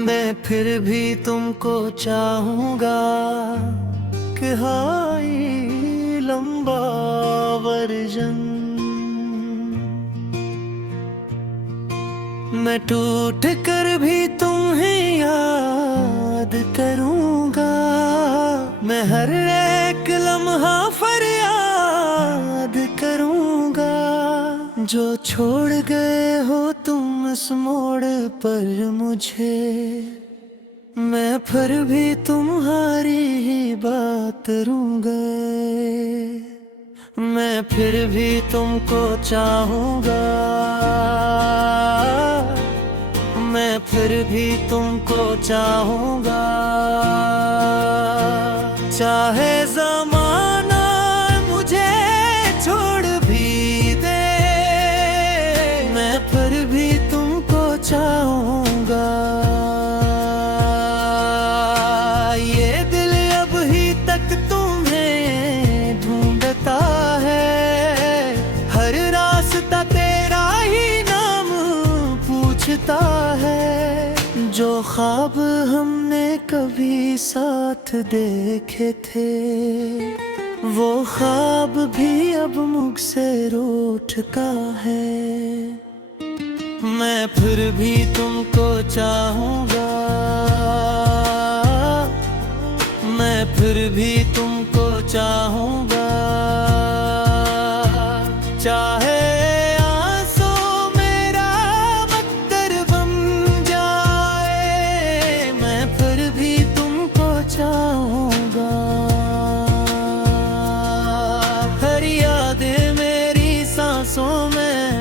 मैं फिर भी तुमको चाहूंगा कि हाई लंबा वर्जन। मैं टूट कर भी तुम्हें याद करूंगा, मैं हर एक लम्हा फरियाद करूंगा। जो छोड़ गए हो तुम इस मोड़ पर मुझे, मैं फिर भी तुम्हारी ही बात करूंगा। मैं फिर भी तुमको चाहूंगा, मैं फिर भी तुमको चाहूंगा। चाहे ज़माना मुझे छोड़ भी दे, मैं फिर भी तुमको चाहूंगा। ये दिल अब ही तक तुम्हें ढूंढता है, हर रास्ता तेरा ही नाम पूछता है। जो ख्वाब हमने कभी साथ देखे थे, वो ख्वाब भी अब मुझसे रूठता है। मैं फिर भी तुमको चाहूंगा, मैं फिर भी तुमको चाहूंगा। चाहे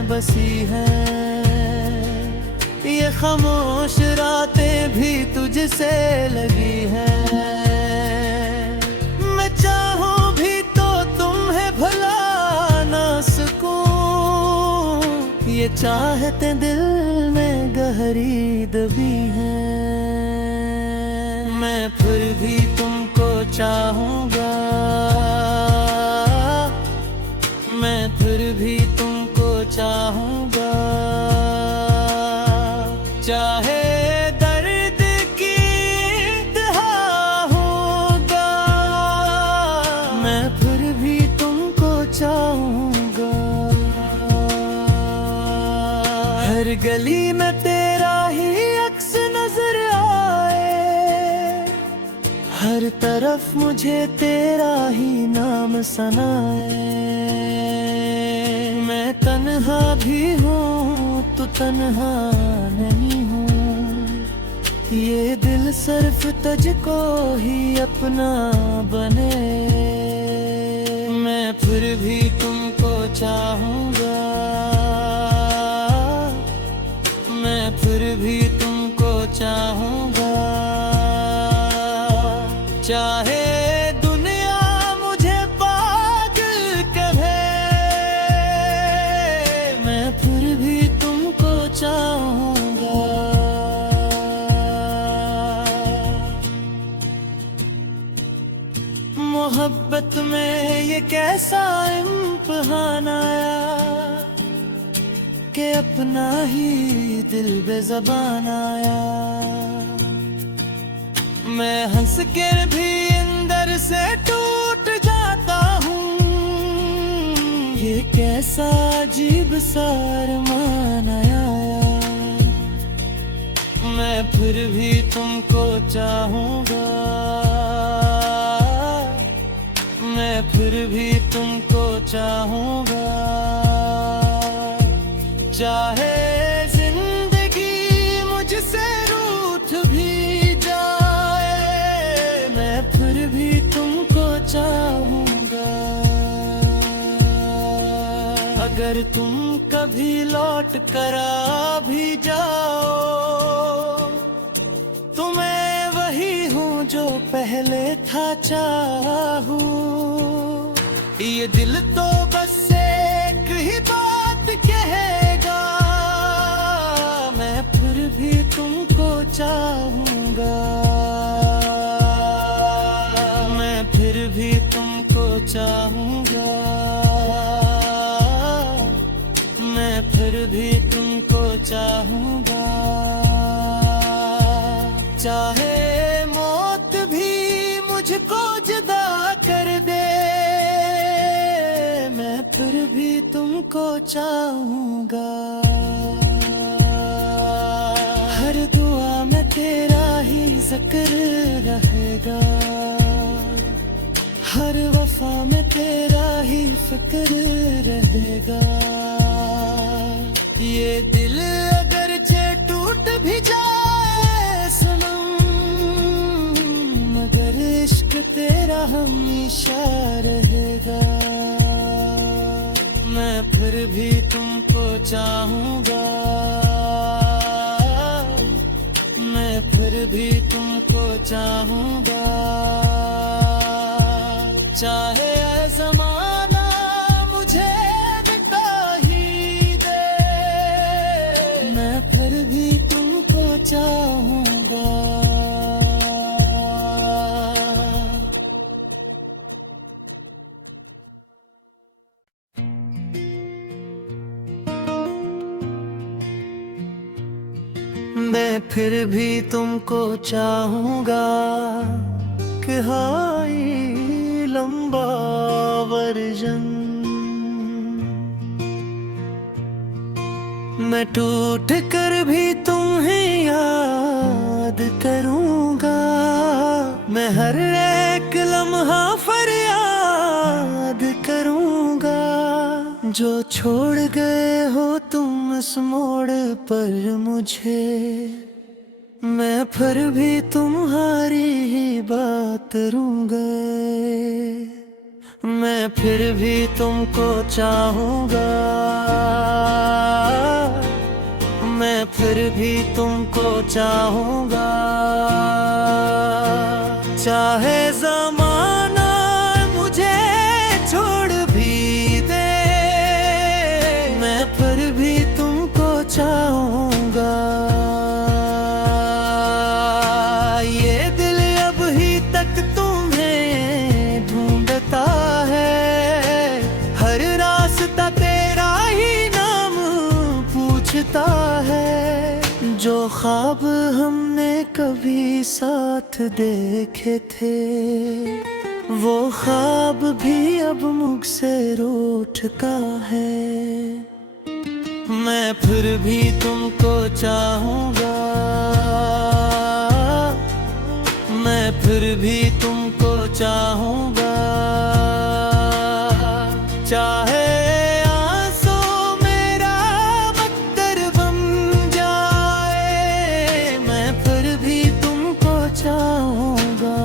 बसी है ये खामोश रातें भी तुझसे लगी है। मैं चाहूं भी तो तुम्हें भुला ना सकूं, ये चाहते दिल में गहरी दबी है। मैं फिर भी तुमको चाहूंगा, मैं फिर भी तुमको चाहूंगा। चाहे दर्द की इंतहा होगा, मैं फिर भी तुमको चाहूंगा। हर गली में तेरा ही अक्स नजर आए, हर तरफ मुझे तेरा ही नाम सनाए। मैं तन्हा भी हूँ तो तन्हा नहीं हूँ, ये दिल सिर्फ तुझको ही अपना बने। मैं फिर भी तुमको चाहूंगा, मैं फिर भी तुमको चाहूंगा। चाहे मोहब्बत में ये कैसा इम्तिहान आया कि अपना ही दिल बेज़बान आया। मैं हंस के भी अंदर से टूट जाता हूँ, ये कैसा अजीब सा अरमान आया। मैं फिर भी तुमको चाहूंगा, मैं फिर भी तुमको चाहूंगा। चाहे जिंदगी मुझसे रूठ भी जाए, मैं फिर भी तुमको चाहूंगा। अगर तुम कभी लौट कर आ भी जाओ, तो मैं वही हूँ जो पहले था चाहूँ। ये दिल तो बस एक ही बात कहेगा, मैं फिर भी तुमको चाहूंगा। मैं फिर भी तुमको चाहूंगा, मैं फिर भी तुमको चाहूंगा। चाहे मौत भी मुझको जुदा कर दे, मैं फिर भी तुमको चाहूंगा। हर दुआ में तेरा ही जिक्र रहेगा, हर वफा में तेरा ही फिक्र रहेगा। ये दिल अगरचे टूट भी जाए सनम, मगर इश्क तेरा हमेशा रहेगा। मैं फिर भी तुमको चाहूंगा, मैं फिर भी तुमको चाहूंगा। चाहे ज़माना मुझे बिता ही दे, मैं फिर भी तुमको चाहूंगा। मैं फिर भी तुमको चाहूंगा कि हाय लंबा वर्जन। मैं टूट कर भी तुम्हें याद करूंगा, मैं हर एक लम्हा फरियाद करूंगा। जो छोड़ गए हो तुम इस मोड़ पर मुझे, मैं फिर भी तुम्हारी ही बात रूंगा। मैं फिर भी तुमको चाहूंगा, मैं फिर भी तुमको चाहूंगा। चाहे ज़माना मुझे छोड़ भी दे, मैं फिर भी तुमको चाहूंगा। ये दिल अब ही तक तुम्हें ढूंढता है, हर रास्ता तेरा ही नाम पूछता है। जो ख्वाब हमने कभी साथ देखे थे, वो ख्वाब भी अब मुझसे रूठता है। मैं फिर भी तुमको चाहूंगा, मैं फिर भी तुमको चाहूंगा। चाहे आंसू मेरा मक्कर बन जाए, मैं फिर भी तुमको चाहूंगा।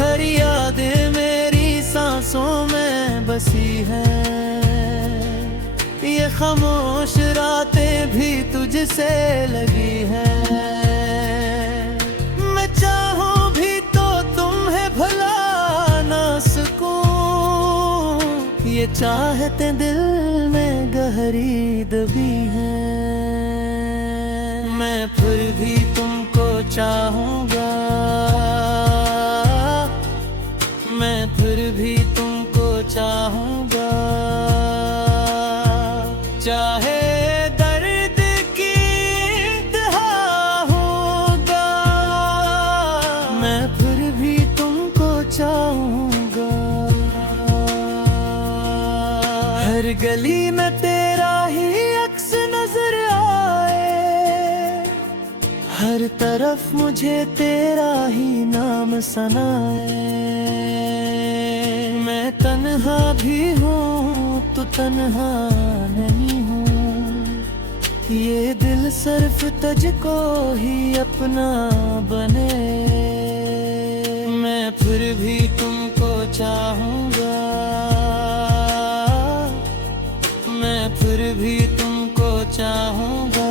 हर यादें मेरी सांसों में बसी है, ये खामोश रातें भी तुझसे लगी हैं। मैं चाहूं भी तो तुम्हें भुला ना सकूं, ये चाहते दिल में गहरी दबी हैं। मैं फिर भी तुमको चाहूंगा, मैं फिर भी तुमको चाहूंगा। चाहे दर्द की इंतहा होगा, मैं फिर भी तुमको चाहूंगा। हर गली में तेरा ही अक्स नजर आए, हर तरफ मुझे तेरा ही नाम सनाए। मैं तन्हा भी हूँ तो तन्हा नहीं हूँ, ये दिल सिर्फ तुझको ही अपना बने। मैं फिर भी तुमको चाहूंगा, मैं फिर भी तुमको चाहूंगा।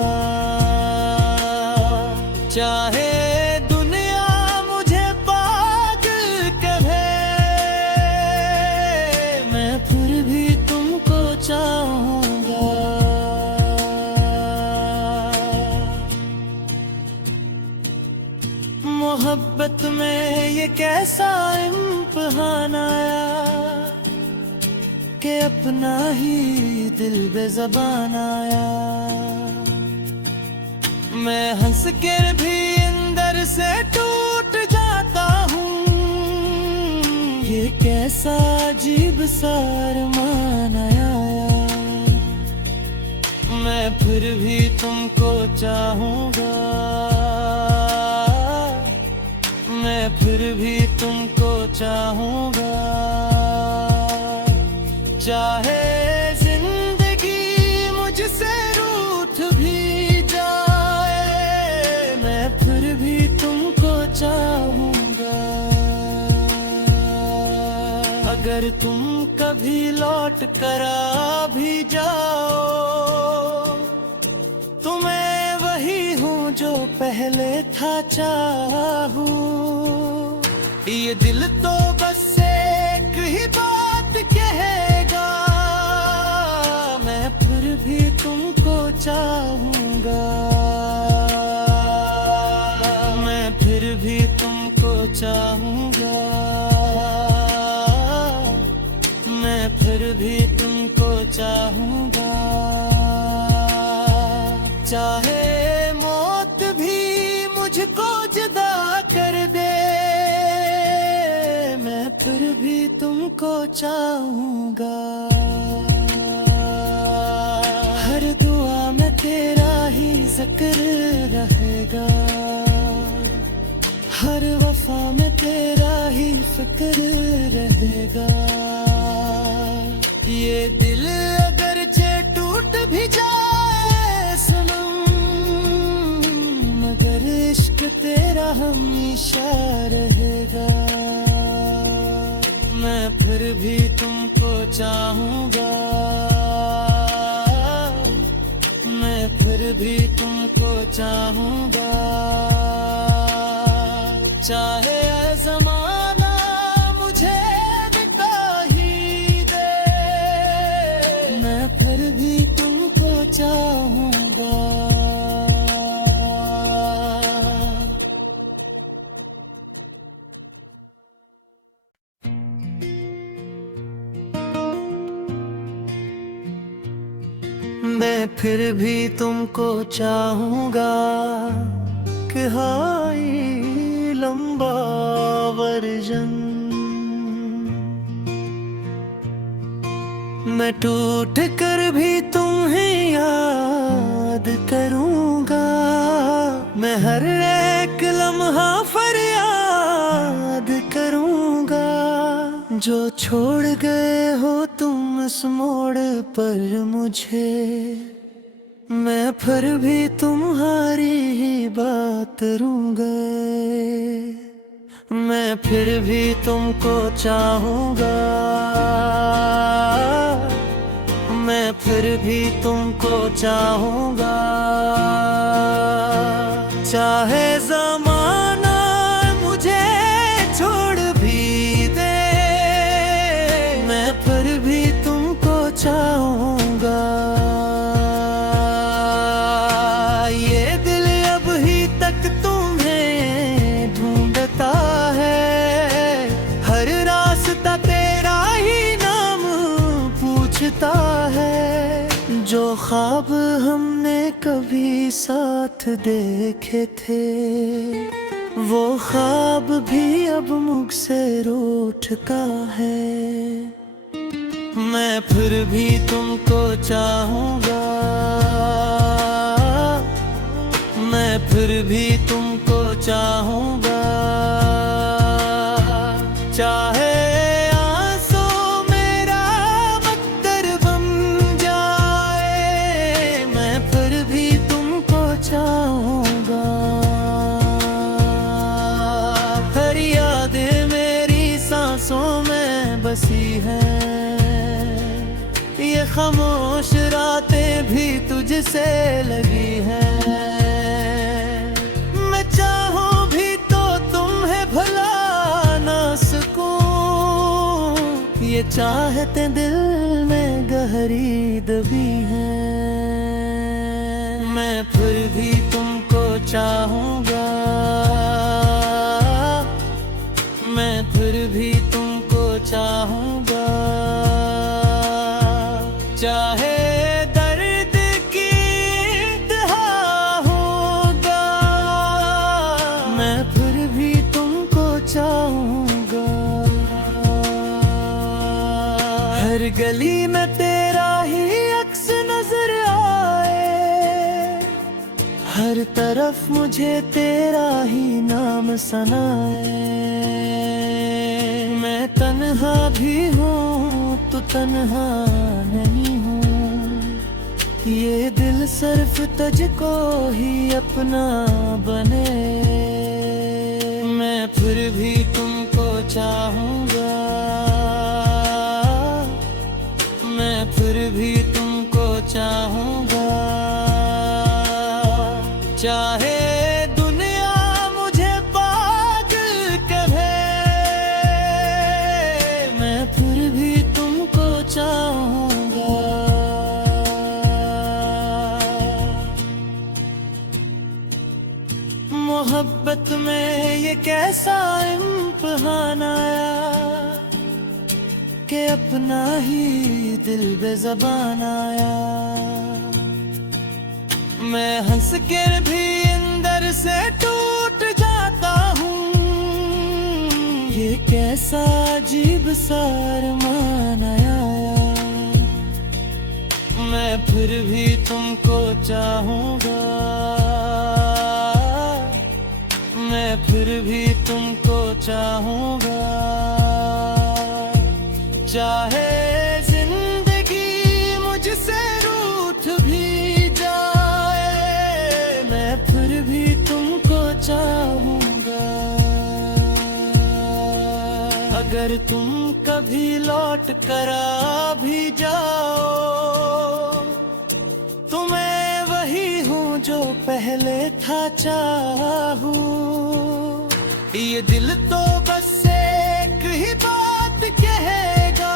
चाहे दुनिया मुझे पागल कहे, मैं फिर भी तुमको चाहूंगा। मोहब्बत में ये कैसा इम्तिहान आया कि अपना ही दिल बेज़बान आया। मैं हंस कर भी अंदर से टूट जाता हूँ। ये कैसा अजीब सा अरमान आया, मैं फिर भी तुमको चाहूँगा, मैं फिर भी तुमको चाहूँगा। चाहे जिंदगी मुझसे रूठ भी जाए, मैं फिर भी तुमको चाहूँगा। अगर तुम कभी लौट कर आ भी जाओ, तो मैं वही हूँ जो पहले था चाहूँ। ये दिल तो बस एक ही बात कहेगा, मैं फिर भी तुमको चाहूँगा, मैं फिर भी तुमको चाहूँगा, मैं फिर भी तुमको चाहूँगा। चाहे मौत भी मुझको जुदा कर दे, मैं फिर भी तुमको चाहूँगा। हर दुआ में तेरा ही जिक्र रहेगा, हर वफा में तेरा ही फिक्र रहेगा। ये दिल अगरचे टूट भी जाए सनम, मगर इश्क तेरा हमेशा रहेगा। मैं फिर भी तुमको चाहूँगा, मैं फिर भी तुमको चाहूँगा। चाहे ज़माना मुझे दिखा ही दे, मैं फिर भी तुमको चाहूँगा। मैं फिर भी तुमको चाहूँगा कि हाय लंबा वर्जन। मैं टूट कर भी तुम्हें याद करूँगा, मैं हर एक लम्हा फरियाद करूँगा। जो छोड़ गए हो तुम इस मोड़ पर मुझे, मैं फिर भी तुम्हारी ही बात करूँगा। मैं फिर भी तुमको चाहूँगा, मैं फिर भी तुमको चाहूँगा। चाहे ज़माना मुझे छोड़ भी दे, मैं फिर भी तुमको चाहूँगा। ये दिल अब ही तक तुम्हें ढूंढता है, हर रास्ता तेरा ही नाम पूछता है। जो ख्वाब हमने कभी साथ देखे थे, वो ख्वाब भी अब मुझसे रूठ का है। मैं फिर भी तुमको चाहूँगा, मैं फिर भी तुमको चाहूँगा। चाहे आंसू मेरा बख्तर बन जाए, मैं फिर भी तुमको चाहूँगा। हर यादें मेरी सांसों में बसी हैं, ये खामोश रातें भी तुझसे लगी हैं। मैं चाहूँ भी तो तुम्हें भुला ना सकूं, ये चाहते दिल में गहरी दबी हैं। मैं फिर भी तुमको चाहूँगा, मैं फिर भी तुमको चाहूँगा। चाहे दर्द की इंतहा हो हर गली में तेरा ही अक्स नजर आए, हर तरफ मुझे तेरा ही नाम सनाए। मैं तन्हा भी हूँ तो तन्हा नहीं हूँ, ये दिल सिर्फ तुझको ही अपना बने। मैं फिर भी तुमको चाहूँगा, मैं फिर भी तुमको चाहूँगा। चाहे दुनिया मुझे पागल कहे, मैं फिर भी तुमको चाहूँगा। मोहब्बत में ये कैसा इम्तिहान आया कि अपना ही दिल बेज़बान आया। मैं हंस कर भी अंदर से टूट जाता हूँ, ये कैसा अजीब सा अरमान आया। मैं फिर भी तुमको चाहूँगा, मैं फिर भी तुमको चाहूँगा। चाहे जिंदगी मुझसे रूठ भी जाए, मैं फिर भी तुमको चाहूँगा। अगर तुम कभी लौट कर आ भी जाओ, तो मैं वही हूँ जो पहले था चाहूँ। ये दिल तो बस एक ही बात कहेगा,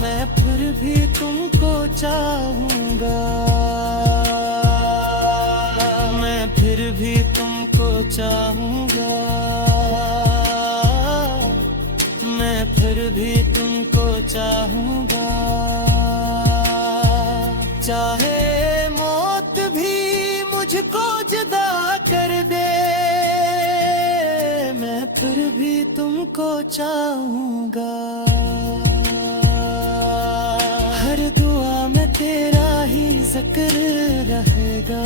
मैं फिर भी तुमको चाहूँगा। मैं फिर भी तुमको चाहूँगा, मैं फिर भी तुमको चाहूँगा। चाहे मौत भी मुझको जुदा कर दे, मैं फिर भी तुमको चाहूँगा। हर दुआ में तेरा ही जिक्र रहेगा,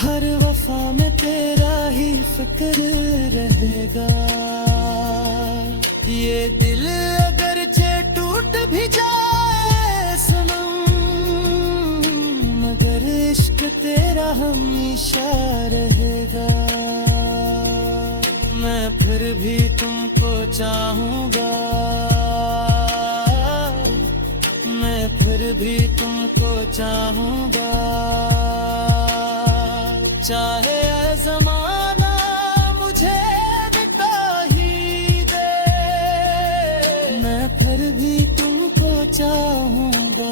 हर वफा में तेरा ही फिक्र रहेगा। ये दिल अगर टूट भी जाए सनम, मगर इश्क तेरा हमेशा रहेगा। मैं फिर भी तुमको चाहूँगा, मैं फिर भी तुमको चाहूँगा। चाहे ज़माना मुझे मिटा ही दे, मैं फिर भी तुमको चाहूँगा।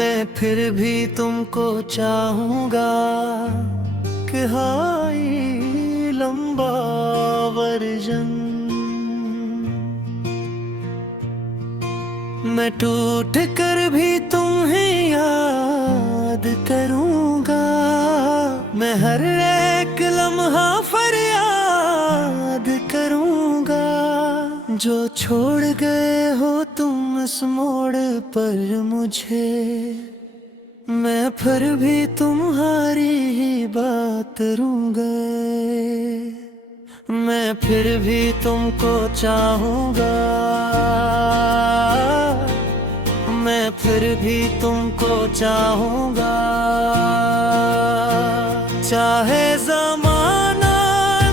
मैं फिर भी तुमको चाहूँगा कि हाय लंबा वर्जन। मैं टूट कर भी तुम्हें याद करूँगा, मैं हर एक लम्हा फरियाद करूँगा। जो छोड़ गए हो तुम इस मोड़ पर मुझे, मैं फिर भी तुम्हारी ही बात करूँगा। मैं फिर भी तुमको चाहूँगा, मैं फिर भी तुमको चाहूँगा। चाहे ज़माना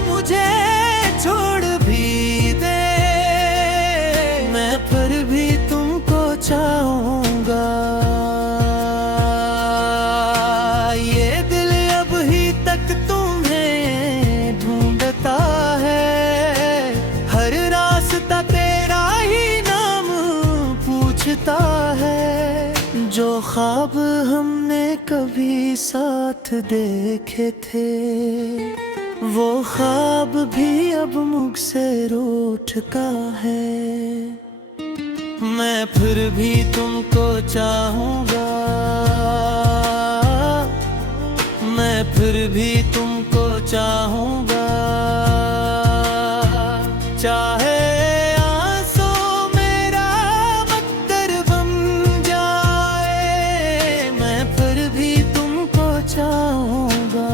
मुझे छोड़ भी दे, मैं फिर भी तुमको चाहूँगा। ये दिल अब ही तक तुम्हें ढूंढता है, हर रास्ता तेरा ही नाम पूछता है। जो ख्वाब हमने कभी साथ देखे थे, वो ख्वाब भी अब मुझसे रूठ का है। मैं फिर भी तुमको चाहूंगा, मैं फिर भी तुमको चाहूंगा। चाहे आंसू मेरा बख्तर बन जाए, मैं फिर भी तुमको चाहूंगा।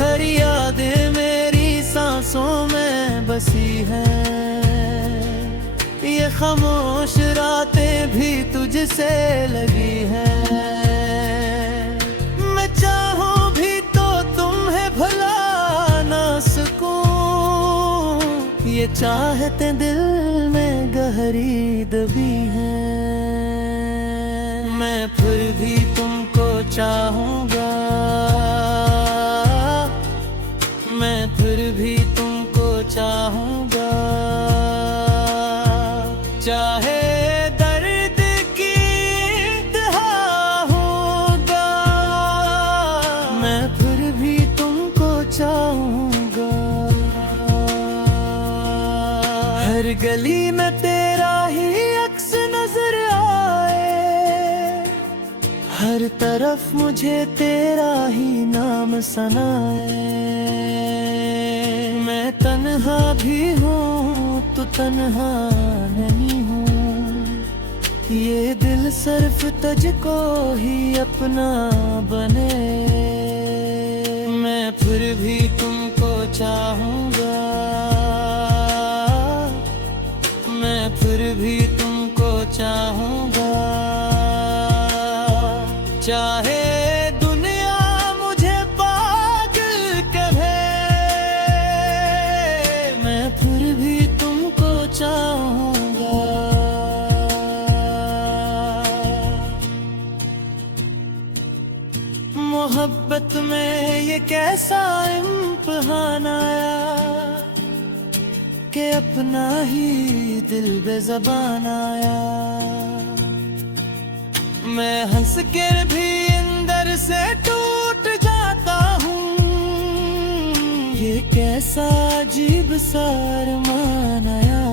हर यादें मेरी सांसों में बसी है, ये खामोश रातें भी तुझसे लगी है। मैं चाहूं भी तो तुम्हें भुला ना सकूं, ये चाहते दिल में गहरी दबी है। मैं फिर भी तुमको चाहूंगा, मैं फिर भी तुमको चाहूंगा। चाहे दर्द की इंतहा होगा, मैं फिर भी तुमको चाहूंगा। हर गली में तेरा ही अक्स नजर आए, हर तरफ मुझे तेरा ही नाम सनाए। मैं तन्हा भी हूँ तो तन्हा नहीं हूँ, ये दिल सिर्फ तुझको ही अपना बने। मैं फिर भी तुमको चाहूंगा, मैं फिर भी तुमको चाहूंगा। चाहे दुनिया मुझे पागल कहे, मैं फिर भी तुमको चाहूंगा। मोहब्बत में ये कैसा इम्तिहान आया कि अपना ही दिल बेज़बान आया। मैं हंस कर भी अंदर से टूट जाता हूँ, ये कैसा अजीब सा अरमान आया।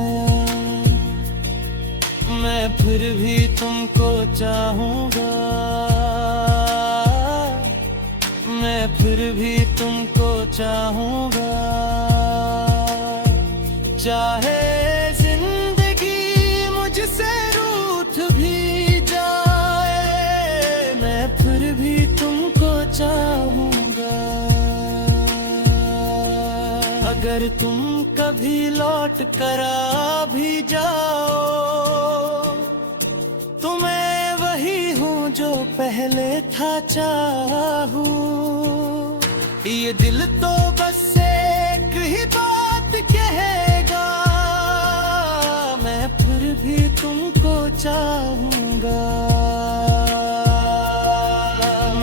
मैं फिर भी तुमको चाहूंगा, मैं फिर भी तुमको चाहूंगा। चाहे जिंदगी मुझसे रूठ भी जाए, मैं फिर भी तुमको चाहूंगा। अगर तुम कभी लौट कर आ भी जाओ, तो मैं वही हूँ जो पहले था चाहूँ। ये दिल तो बस एक ही बात कहेगा, मैं फिर भी तुमको चाहूंगा।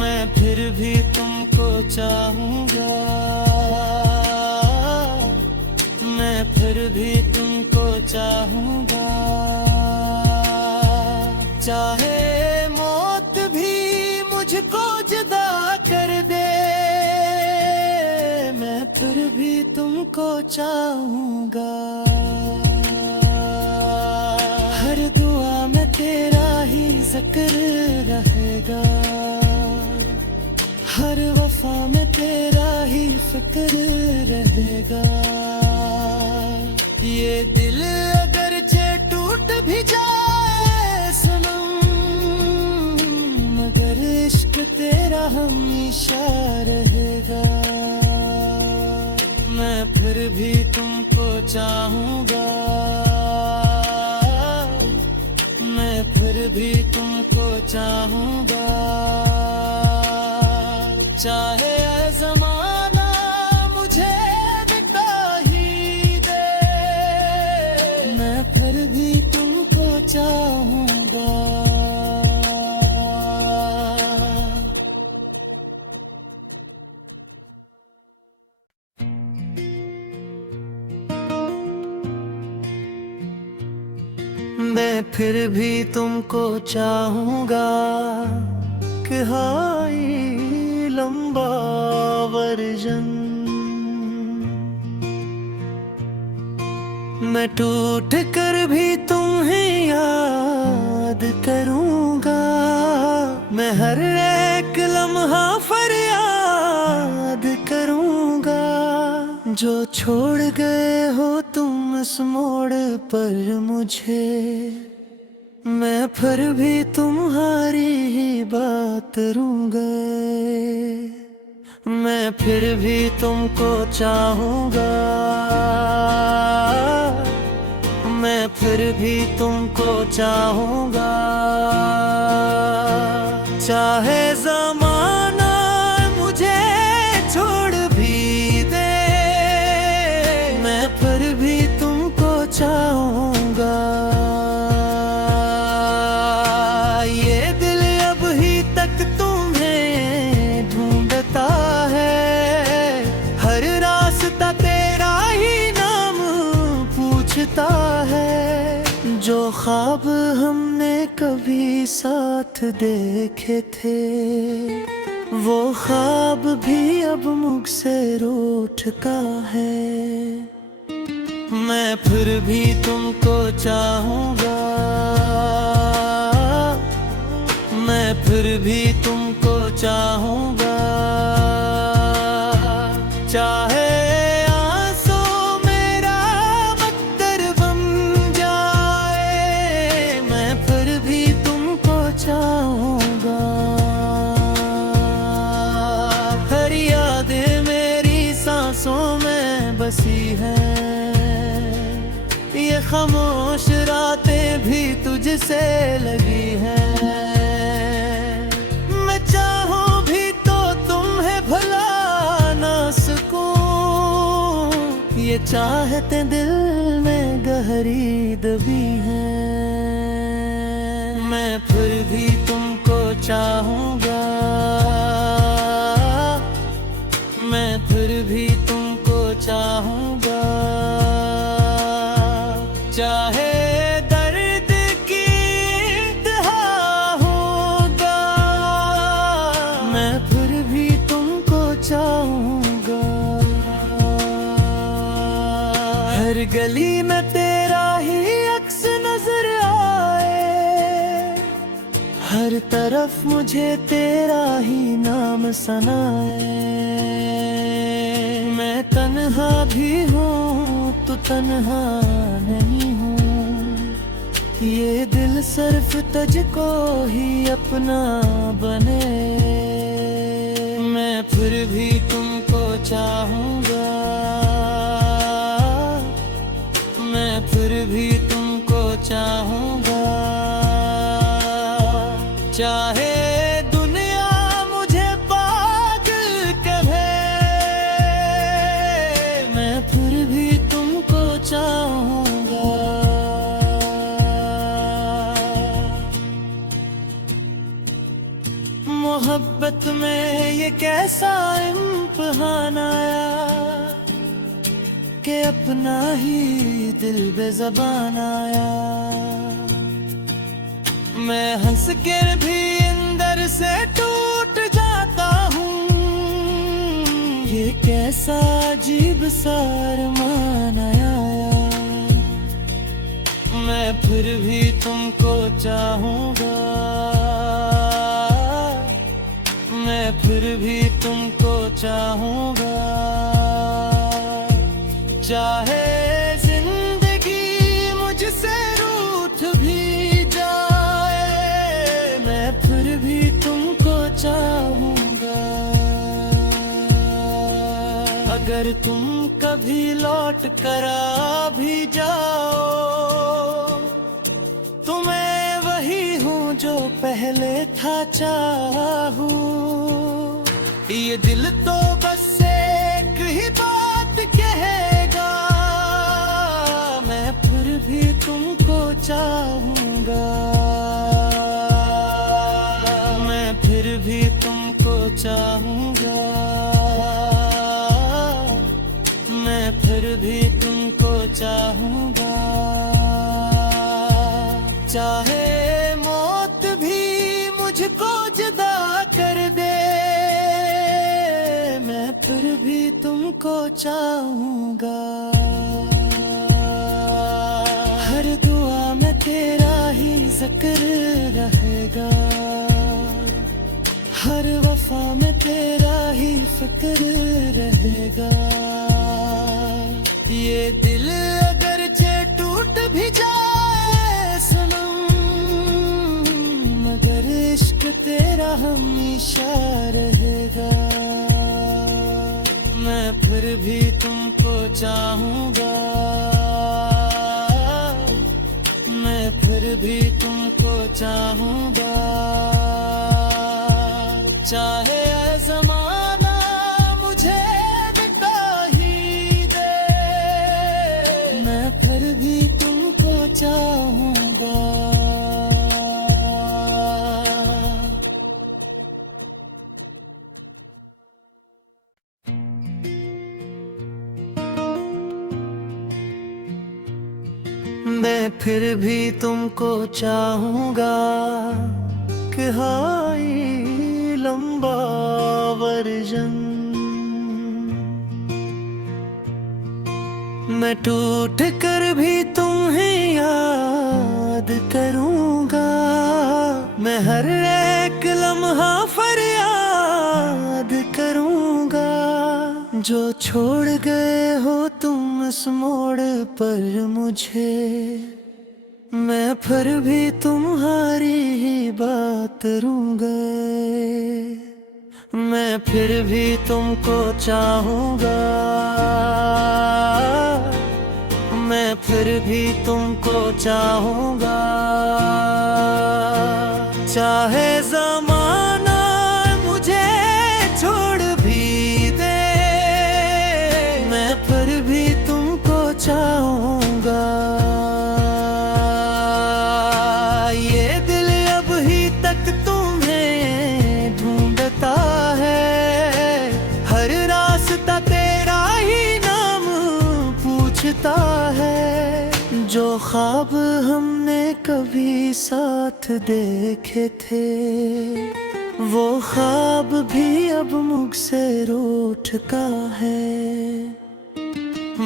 मैं फिर भी तुमको चाहूंगा, मैं फिर भी तुमको चाहूंगा। चाहे मौत भी मुझको जुदा कर दे, मैं फिर भी तुमको चाहूंगा। हर दुआ में तेरा ही जिक्र रहेगा, हर वफा में तेरा ही फिक्र रहेगा। ये दिल अगर टूट भी जाए सनम, मगर इश्क तेरा हमेशा रहेगा। मैं फिर भी तुमको चाहूंगा, मैं फिर भी तुमको चाहूंगा। चाहे ज़माना मुझे दिखा ही दे, मैं फिर भी तुमको चाहूंगा। मैं फिर भी तुमको चाहूंगा कि हाई लंबा वर्जन मैं टूट कर भी तुम्हें याद करूंगा, मैं हर एक लम्हा फरियाद करूंगा। जो छोड़ गए हो तुम इस मोड़ पर मुझे, मैं फिर भी तुम्हारी ही बात करूंगा। मैं फिर भी तुमको चाहूंगा, मैं फिर भी तुमको चाहूंगा। चाहे ज़माना मुझे छोड़ भी दे, मैं फिर भी तुमको चाहूंगा। ये दिल अब ही तक तुम्हें ढूंढता है, हर रास्ता तेरा ही नाम पूछता है। जो ख्वाब हमने कभी साथ देखे थे, वो ख्वाब भी अब मुझसे रूठता है। मैं फिर भी तुमको चाहूंगा, मैं फिर भी तुमको चाहूंगा। चाहे आंसू मेरा बख्तर बन जाए, मैं फिर भी तुमको चाहूंगा। हर यादें मेरी सांसों में बसी है, ये खामोश रातें भी तुझसे लगी हैं। मैं चाहूं भी तो तुम्हें भुला ना सकूं, ये चाहते दिल में गहरी दबी हैं। मैं फिर भी तुमको चाहूंगा, मैं फिर भी तुमको चाहूंगा। चाहे दर्द की इंतहा होगा, मैं फिर भी तुमको चाहूंगा। हर गली में तेरा ही अक्स नजर आए, हर तरफ मुझे तेरा ही नाम सनाए। मैं तन्हा भी हूँ तो तन्हा नहीं हूँ, ये दिल सिर्फ तुझको ही अपना बने। मैं फिर भी तुमको चाहूंगा, मैं फिर भी तुमको चाहूंगा। चाहे दुनिया मुझे पागल कहे, मैं फिर भी तुमको चाहूंगा। मोहब्बत में ये कैसा इम्तिहान आया कि अपना ही दिल बेज़बान आया। मैं हंस कर भी अंदर से टूट जाता हूँ, ये कैसा अजीब सा अरमान आया। मैं फिर भी तुमको चाहूंगा, मैं फिर भी तुमको चाहूंगा। चाहे जिंदगी मुझसे रूठ भी जाए, मैं फिर भी तुमको चाहूंगा। अगर तुम कभी लौट कर आ भी जाओ, तो मैं वही हूँ जो पहले था चाहूँ। ये दिल तो बस एक ही बात कहेगा, मैं फिर भी तुमको चाहूंगा। मैं फिर भी तुमको चाहूंगा, मैं फिर भी तुमको चाहूंगा। चाहे मौत भी मुझको जुदा कर दे, मैं फिर भी तुमको चाहूंगा। जिक्र रहेगा, हर वफा में तेरा ही फिक्र रहेगा। ये दिल अगर टूट भी जाए सनम, मगर इश्क तेरा हमेशा रहेगा। मैं फिर भी तुमको चाहूँगा, मैं फिर भी तुमको चाहूँगा। चाहे ज़माना मुझे मिटा ही दे, मैं फिर भी तुमको चाहूँगा। मैं फिर भी तुमको चाहूँगा कि हाय लंबा वर्जन। मैं टूट कर भी तुम्हें याद करूँगा, मैं हर एक लम्हा फरियाद करूँगा। जो छोड़ गए हो तुम इस मोड़ पर मुझे, मैं फिर भी तुम्हारी ही बात रूंगा। मैं फिर भी तुमको चाहूँगा, मैं फिर भी तुमको चाहूँगा। चाहे ज़माना मुझे छोड़ भी दे, मैं फिर भी तुमको चाहूँगा। ये दिल अब ही तक तुम्हें ढूंढता है, हर रास्ता तेरा ही नाम पूछता है। जो ख्वाब हमने कभी साथ देखे थे, वो ख्वाब भी अब मुझसे रूठता है।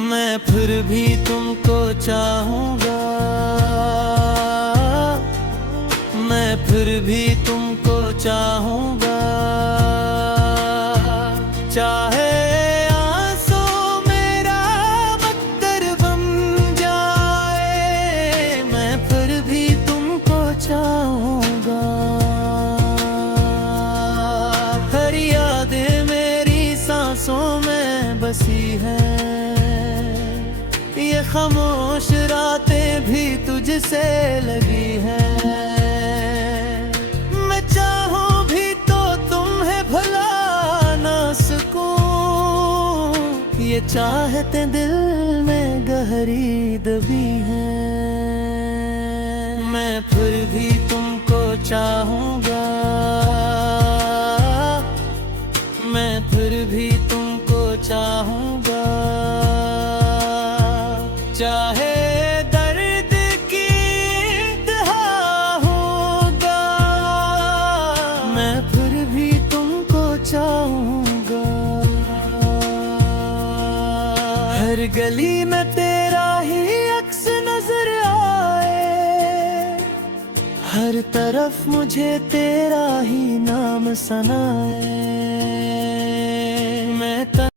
मैं फिर भी तुमको चाहूँगा, मैं फिर भी तुमको चाहूँगा। चाहे आंसू मेरा मक्कर बन जाए, मैं फिर भी तुमको चाहूँगा। हर यादें मेरी सांसों में बसी हैं, ये खामोश रातें भी तुझसे लगी हैं। मैं चाहूँ भी तो तुम्हें भुला ना सकूं, ये चाहते दिल में गहरी दबी हैं। मैं फिर भी तुमको चाहूँगा, मैं फिर भी तुमको चाहूँगा। चाहे दर्द की इंतहा होगा, मैं फिर भी तुमको चाहूँगा। हर गली में तेरा ही अक्स नजर आए, हर तरफ मुझे तेरा ही नाम सनाए।